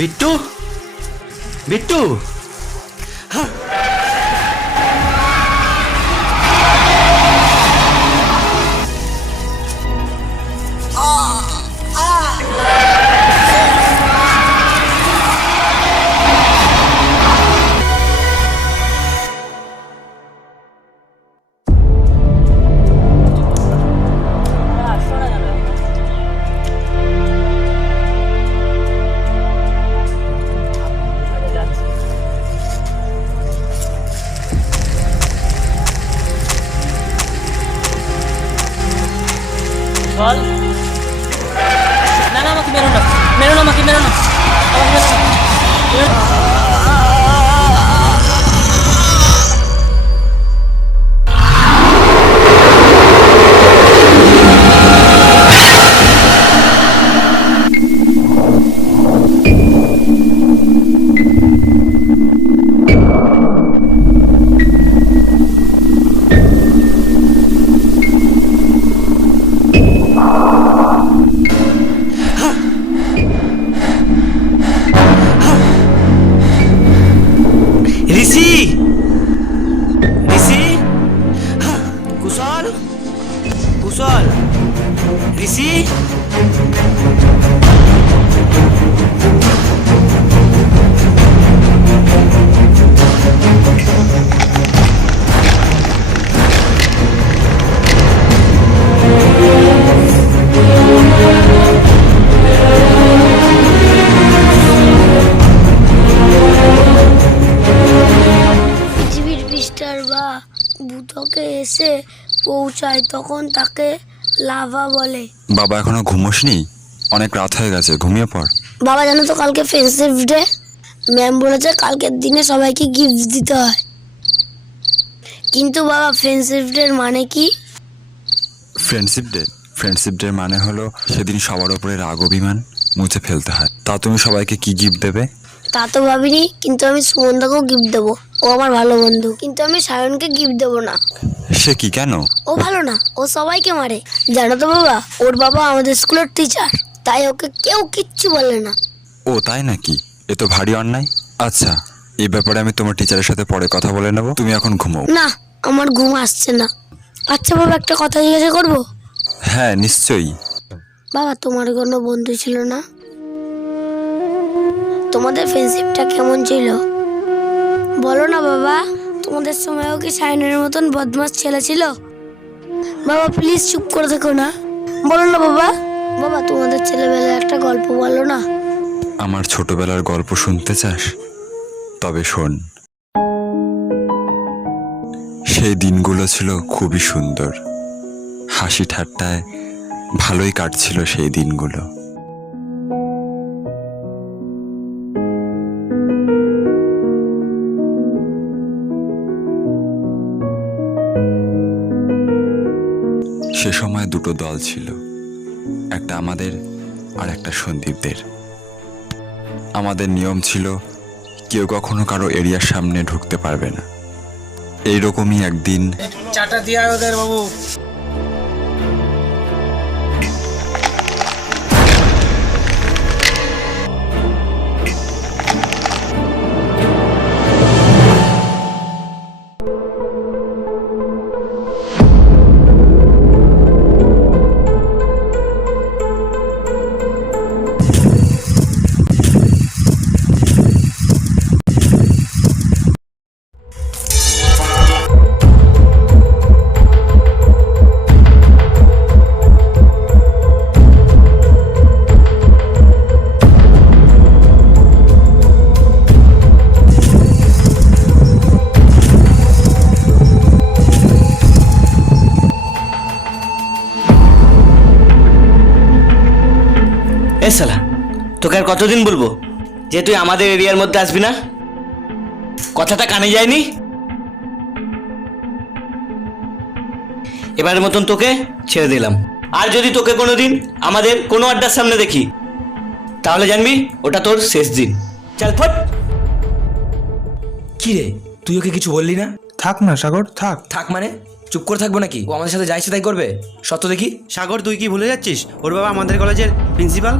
বিট্টু, বিট্টু, হ্যাঁ। বল না না আমাকে মেরো না, মেরো না, আমাকে মেরো না, আমাকে মেরো না। ঋষি, ঋষি, হ্যাঁ। কুশল, কুশল, ঋষি। পৃথিবীর পৃষ্ঠার বা ভূত্বকে এসে পৌঁছায় তখন তাকে লাভা বলে। বাবা এখনো ঘুমোসনি? অনেক রাত হয়ে গেছে, ঘুমিয়ে পড়। বাবা জানো তো কালকে ফ্রেন্ডশিপ ডে, ম্যাম বলেছে কালকের দিনে সবাইকে গিফট দিতে হয়। কিন্তু বাবা ফ্রেন্ডশিপ ডের মানে কি? ফ্রেন্ডশিপ ডে, ফ্রেন্ডশিপ ডে মানে হলো সেদিন সবার উপরে রাগ অভিমান মুছে ফেলতে হয়। তা তুমি সবাইকে কি গিফট দেবে? তা তো ভাবিনি, কিন্তু আমি সুমনদাকেও গিফট দেবো, ও আমার ভালো বন্ধু। কিন্তু আমি সায়নকে গিফট দেবো না। সে কি, কেন? ও ভালো না, ও সবাইকে মারে। জানো তো বাবা, ওর বাবা আমাদের স্কুলের টিচার, তাই ওকে কেউ কিচ্ছু বলে না। ও তাই নাকি? এ তো ভারী অন্যায়। আচ্ছা, এই ব্যাপারে আমি তোমার টিচারের সাথে পরে কথা বলে নেব, তুমি এখন ঘুমাও। না, আমার ঘুম আসছে না। আচ্ছা বাবা, একটা কথা জিজ্ঞাসা করবো? হ্যাঁ নিশ্চয়ই। বাবা, তোমার কোনো বন্ধু ছিল না? তোমাদের ফ্রেন্ডশিপটা কেমন ছিল বলো না বাবা। তোমাদের সময়ও কি সায়নের মতন বদমাস ছেলে ছিল? বাবা প্লিজ চুপ করে থেকো না, বলো না বাবা। বাবা তোমাদের ছেলেবেলায় একটা গল্প বলো না। আমার ছোটবেলার গল্প শুনতে চাস? তবে শোন। সেই দিনগুলো ছিল খুবই সুন্দর, হাসি ঠাট্টায় ভালোই কাটছিল সেই দিনগুলো। সে সময় দুটো দল ছিল, একটা আমাদের আর একটা সন্দীপদের। আমাদের নিয়ম ছিল কেউ কখনো কারো এরিয়ার সামনে ঢুকতে পারবে না। এইরকমই একদিন চাটা দিয়া ওদের বাবু। এ শালা, তোকে আর কতদিন বলবো যে তুই আমাদের এরিয়ার মধ্যে আসবি না? কথাটা কানে যায়নি? এবারের মতন তোকে ছেড়ে দিলাম। আর যদি তোকে কোনোদিন আমাদের কোনো আড্ডার সামনে দেখি, তাহলে জানবি ওটা তোর শেষ দিন। চল ফট। কি রে, তুই ওকে কিছু বললি না? থাক না সাগর, থাক। থাক মানে চুপ করে থাকবো নাকি? ও আমাদের সাথে যা ইচ্ছে তাই করবে? সত্য দেখি। সাগর, তুই কি ভুলে যাচ্ছিস ওর বাবা আমাদের কলেজের প্রিন্সিপাল?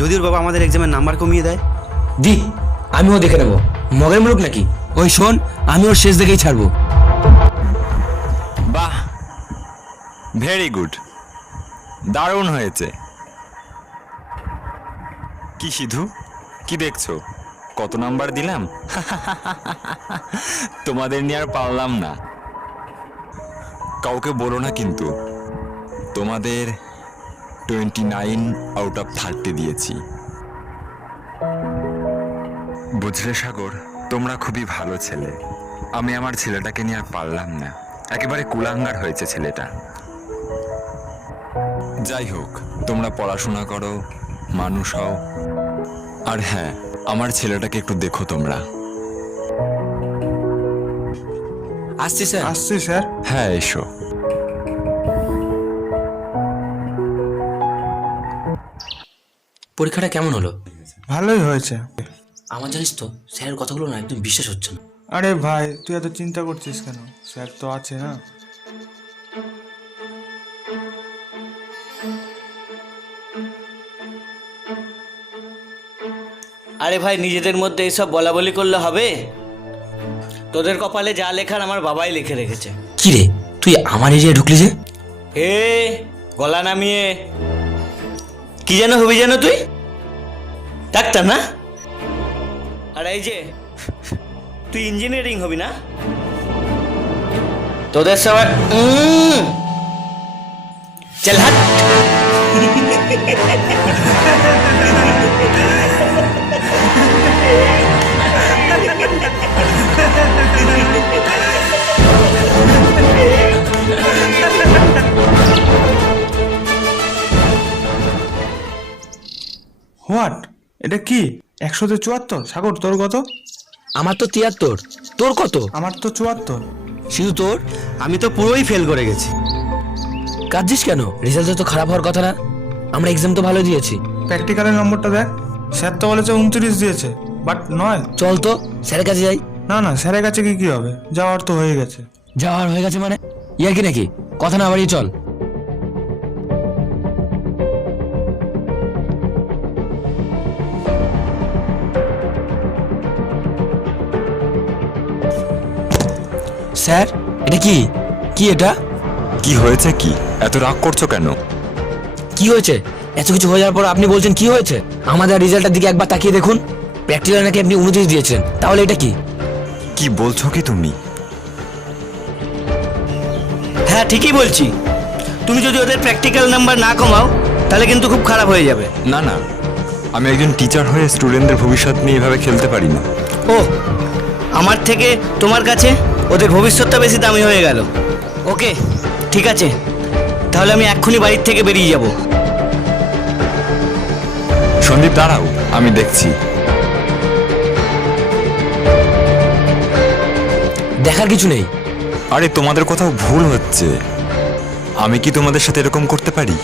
যদি ওর বাবা আমাদের এক্সামের নাম্বার কমিয়ে দেয়? দি, আমিও দেখে নেবো। মগের মুলুক নাকি? ওই শোন, আমি ওর শেষ দেখেই ছাড়বো। বাহ, ভেরি গুড, দারুণ হয়েছে। কি সিধু, কি দেখছো? কত নাম্বার দিলাম? তোমাদের নিয়ে আর পারলাম না। কাউকে বলো না কিন্তু। তোমাদের 29 আউট অফ 30 দিয়েছি। বুঝলে সাগর, তোমরা খুবই ভালো ছেলে। আমি আমার ছেলেটাকে নিয়ে আর পারলাম না, একেবারে কুলাঙ্গার হয়েছে ছেলেটা। যাই হোক, তোমরা পড়াশোনা করো, মানুষ হও। আর হ্যাঁ, আমার ছেলেটাকে একটু দেখো তোমরা। আসছি স্যার। আসছি স্যার। হ্যাঁ, এসো। পরীক্ষাটা কেমন হলো? ভালোই হয়েছে। আমার জানিস তো স্যারের কথাগুলো না একদম বিশ্বাস হচ্ছে না। আরে ভাই, তুই এত চিন্তা করছিস কেন? স্যার তো আছে না। আরে ভাই, নিজেদের মধ্যে এসব বলা বলি করলে হবে? তোদের কপালে যা লেখার আমার বাবাই লিখে রেখেছে। কি রে, তুই আমার এরিয়ায় ঢুকলি যে? হে, গলা নামিয়ে। কি যেন হবি যেন তুই? ডাক্তার না? আর এই যে তুই ইঞ্জিনিয়ারিং হবি না? তোদের সবাই চল হাট। হোয়াট? এটা কি? 174? সাগর, তোর কত? আমার তো 73। তোর কত? আমার তো 74। শুধু তোর? আমি তো পুরোই ফেল করে গেছি। কাঁদছিস কেন? রেজাল্ট তো খারাপ হওয়ার কথা না। আমরা এক্সাম তো ভালো দিয়েছি। প্র্যাকটিক্যালের নম্বরটা দেখ। স্যার তো বলেছে 29 দিয়েছে, বাট নয়। চল তো স্যারের কাছে যাই। না না, স্যারের কাছে কি হবে? যাওয়ার তো হয়ে গেছে। যাওয়ার হয়ে গেছে মানে? ইয়ার কি নাকি? কথা না বাড়িয়ে চল। স্যার, এটা কি? কি এটা? কি হয়েছে? কি এত রাগ করছো কেন? কি হয়েছে? এত কিছু হয়ে যাওয়ার পর আপনি বলছেন কি হয়েছে? আমাদের রেজাল্টের দিকে একবার তাকিয়ে দেখুন। প্র্যাকটিক্যাল নাকি আপনি 29 দিয়েছেন, তাহলে এটা কি? কি বলছো কি তুমি? হ্যাঁ, ঠিকই বলছি। তুমি যদি ওদের প্র্যাকটিক্যাল নাম্বার না কমাও তাহলে কিন্তু খুব খারাপ হয়ে যাবে। না না, আমি একজন টিচার হয়ে স্টুডেন্টদের ভবিষ্যৎ নিয়ে এভাবে খেলতে পারি না। ও, আমার থেকে তোমার কাছে ওদের ভবিষ্যৎটা বেশি দামি হয়ে গেল। ওকে, ঠিক আছে, তাহলে আমি এক্ষুনি বাড়ির থেকে বেরিয়ে যাব। সন্দীপ, দাঁড়াও, আমি দেখছি। দেখার কিছু নেই। আরে, তোমাদের কোথাও ভুল হচ্ছে। আমি কি তোমাদের সাথে এরকম করতে পারি?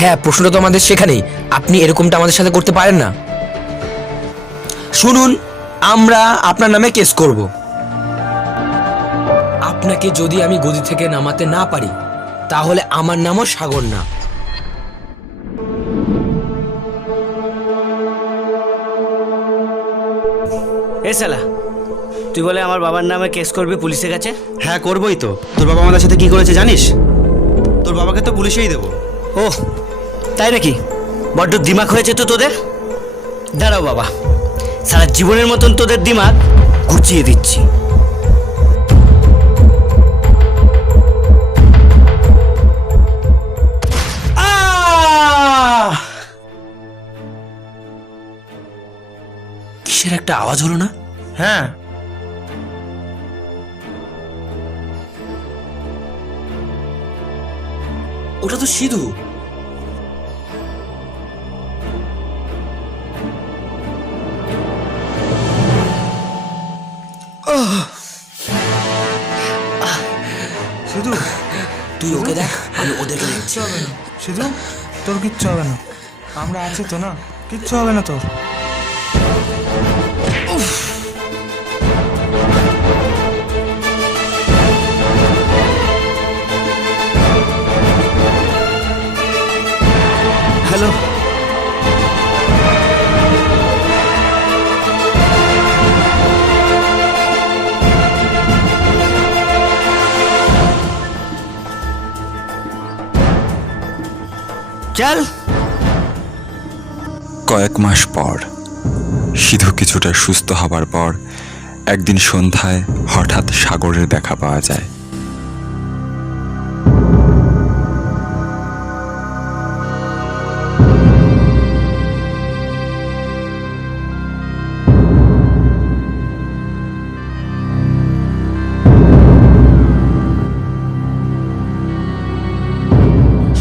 হ্যাঁ, প্রশ্নটা তো আমাদের সেখানেই। আপনি এরকমটা আমাদের সাথে করতে পারেন না। শুনুন, আমরা আপনার নামে কেস করব। আপনাকে যদি আমি গদি থেকে নামাতে না পারি তাহলে আমার নামও সাগর না। এ শালা, তুই বলে আমার বাবার নামে কেস করবি পুলিশের কাছে? হ্যাঁ, করবোই তো। তোর বাবা আমাদের সাথে কি করেছে জানিস? তোর বাবাকে তো পুলিশেই দেবো। ও, তাই নাকি? বড্ড দিমাগ হয়েছে তো তোদের। দাঁড়াও বাবা, সারা জীবনের মতন তোদের দিমাগ ঘুচিয়ে দিচ্ছি। কিসের একটা আওয়াজ হলো না? হ্যাঁ, ওটা তো সিধু। সিধু, তুই ওকে দেখ, আমি ওদেরকে দেখছি। কিচ্ছু হবে না। সিধু, তোর কিচ্ছু হবে না। আমরা আছি তো না, কিচ্ছু হবে না তোর। হ্যালো, চল। কয়েক মাস পর সিধু কিছুটা সুস্থ হবার পর একদিন সন্ধ্যায় হঠাৎ সাগরের দেখা পাওয়া যায়।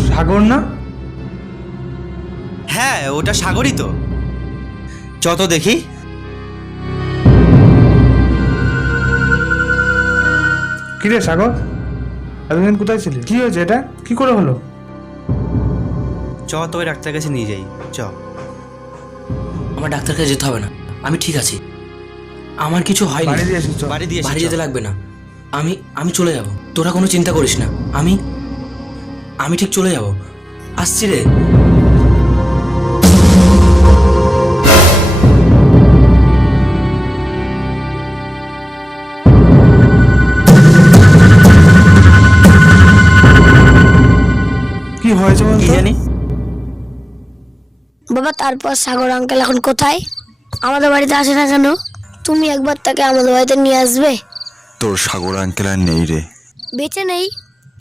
সাগর না? হ্যাঁ, ওটা সাগরই তো। চ তো দেখি। কিরে সাগর, এতদিন কোথায় ছিলি? কি হয়েছে? এটা কি করে হলো? চ তো ওই ডাক্তারের কাছে নিয়ে যাই, চ। আমার ডাক্তারকে যেতে হবে না, আমি ঠিক আছি, আমার কিছু হয়নি। বাড়ি দিয়ে এসেছ? বাড়ি দিয়ে বাড়ি এসে চ। যেতে লাগবে না, আমি চলে যাব, তোরা কোনো চিন্তা করিস না, আমি ঠিক চলে যাব, আসছি রে। কি হয়েছে কি বলতো? জানি। বাবা তারপর সাগর আঙ্কেল এখন কোথায়? আমাদের বাড়িতে আসে না কেন? তুমি একবার তাকে আমাদের বাড়িতে নিয়ে আসবে। তোর সাগর আঙ্কেল আর নেই রে। বেঁচে নেই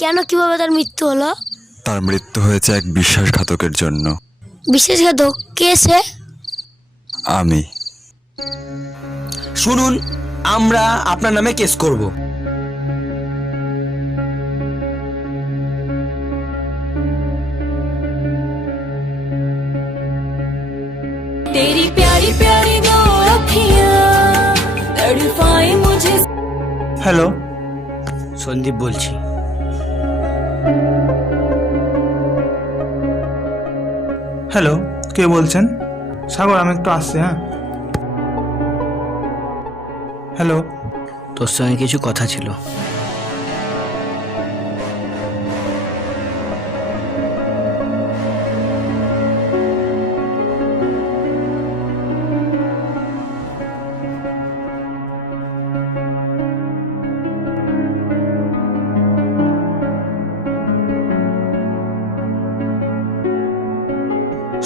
কেন? কিভাবে তার মৃত্যু হলো? তার মৃত্যু হয়েছে এক বিশ্বাসঘাতকের জন্য। বিশ্বাসঘাতক? কে সে? আমি। শুনুন, আমরা আপনার নামে কেস করব। तेरी प्यारी प्यारी दो अखियां तड़पाए मुझे। হ্যালো, সন্দীপ বলছি। হ্যালো, কে বলছেন? সাগর, আমি একটু আসছি। হ্যাঁ, হ্যালো। তোর সঙ্গে কিছু কথা ছিল।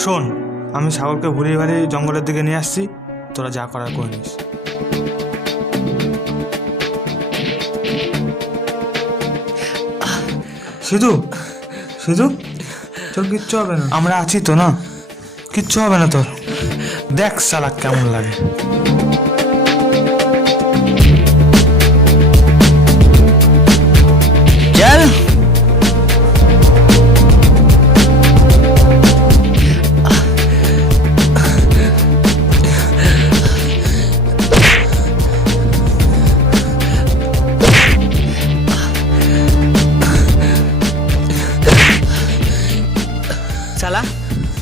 শোন, আমি সাগরকে ভুলিয়ে ভালিয়ে জঙ্গলের দিকে নিয়ে আসছি, তোরা যা করার করে নিস। সিধু, সিধু, তোর কিচ্ছু হবে না, আমরা আছি তো না, কিচ্ছু হবে না তোর। দেখ শালা কেমন লাগে। চল। শালা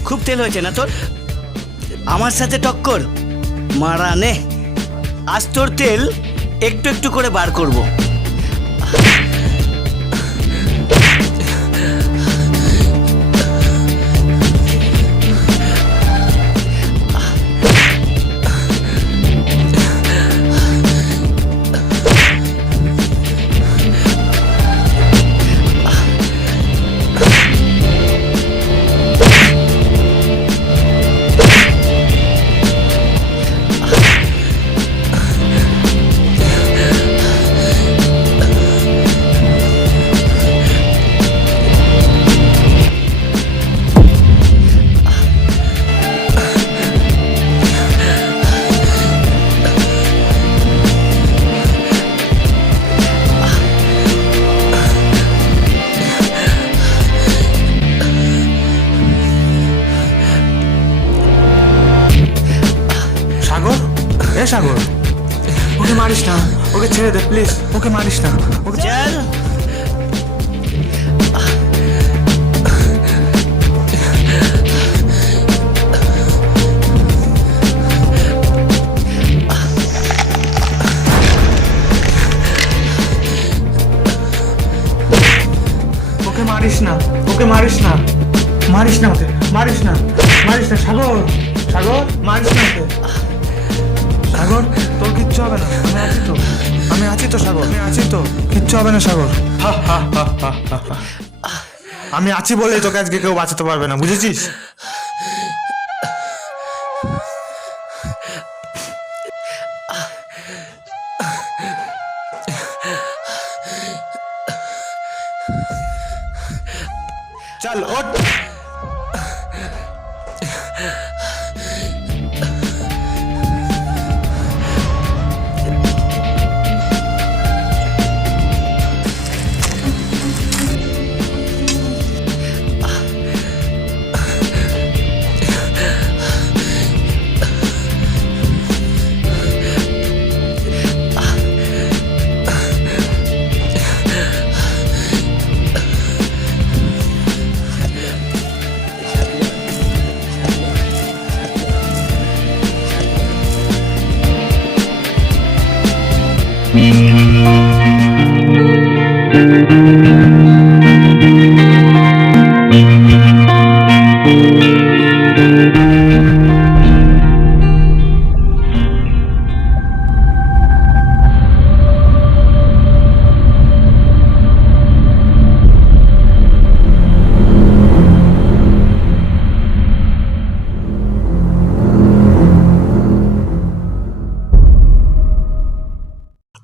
খুব তেল হয়েছে না তোর? আমার সাথে টক্কর মারা নে। আজ তোর তেল একটু একটু করে বার করব। সাগর, ওকে মারিস না, ওকে ছেড়ে দে প্লিজ, ওকে মারিস না, ওকে। চল। ওকে মারিস না, ওকে মারিস না, মারিস না, ওকে মারিস না, মারিস না সাগর, সাগর মারিস না ওকে। সাগর, তোর কিচ্ছু হবে না, আমি আছি তো, আমি আছি তো সাগর, আমি আছি তো, কিচ্ছু হবে না সাগর। হা হা হা হা হা। আমি আছি বলেই তোকে আজকে কেউ বাঁচাতে পারবে না, বুঝেছিস? চল ওঠ।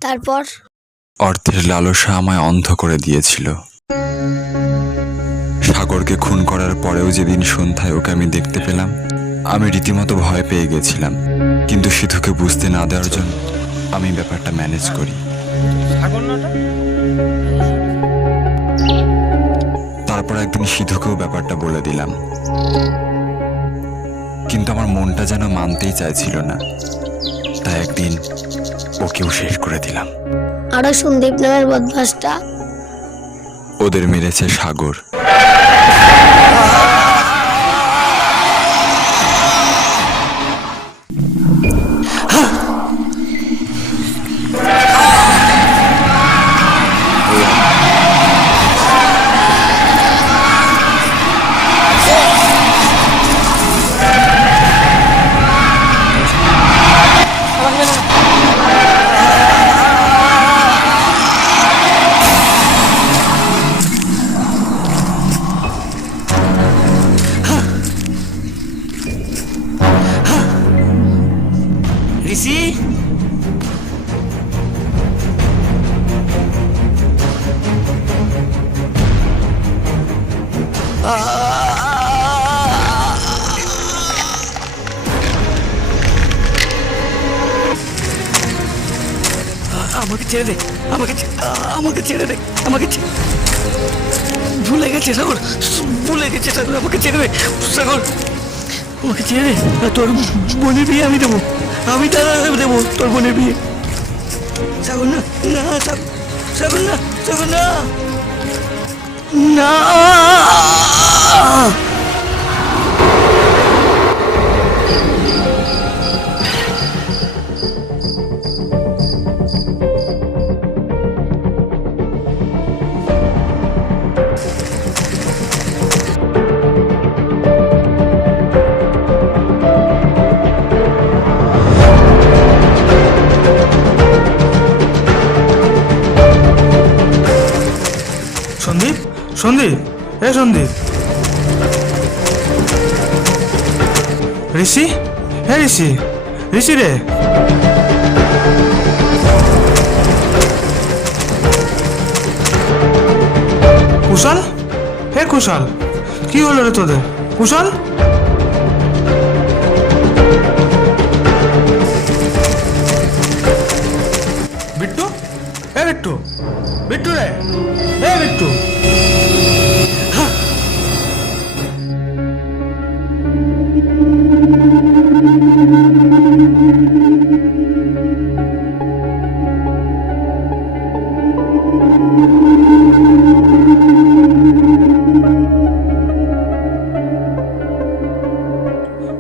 তারপর অর্থের লালসা আমায় অন্ধ করে দিয়েছিল। সাগরকে খুন করার পরেও যেদিন সন্ধ্যায় ওকে আমি দেখতে পেলাম, আমি রীতিমতো ভয় পেয়ে গেছিলাম, কিন্তু সিধুকে বুঝতে না দেওয়ার জন্য আমি ব্যাপারটা ম্যানেজ করি। তারপর একদিন সিধুকেও ব্যাপারটা বলে দিলাম, কিন্তু আমার মনটা যেন মানতেই চাইছিল না, তাই একদিন ওকেও শেষ করে দিলাম। আরো সন্দীপ নামের বদমাসটা ওদের মেরেছে সাগর। ঋষি, আমাকে ছেড়ে দে, আমাকে ছেড়ে দে, ভুলে গেছে সাগর, আমাকে ছেড়ে দে সাগর, আমাকে ছেড়ে দে। তোর বোনের বিয়ে আমি দেবো, আমি দাদা দেবো তোর বোনের বিয়ে। সাগর না, সাগর না, না। সন্দীপ, সন্দীপ, এ সন্দীপ। ঋষি, হে ঋষি, ঋষি রে। কুশল, হে কুশল, কি হলো রে তোদের? কুশল, বিট্টু, হে বিট্টু, বিট্টু রে, হে বিট্টু।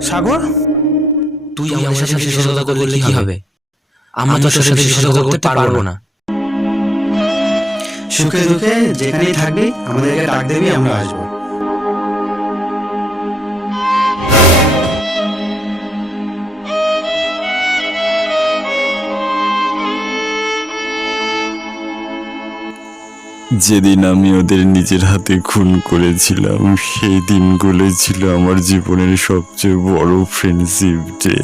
সাগর, তুই আমার সাথে বিশ্বাসঘাতকতা করলে কি হবে? আমরা তোর সাথে বিশ্বাসঘাতকতা করতে পারবো না। সুখে দুঃখে যেখানেই থাকবি আমাদেরকে ডাক দেবি, আমরা আসবো। যেদিন আমি ওদের নিজের হাতে খুন করেছিলাম সেই দিনগুলো ছিল আমার জীবনের সবচেয়ে বড় ফ্রেন্ডশিপ ডে।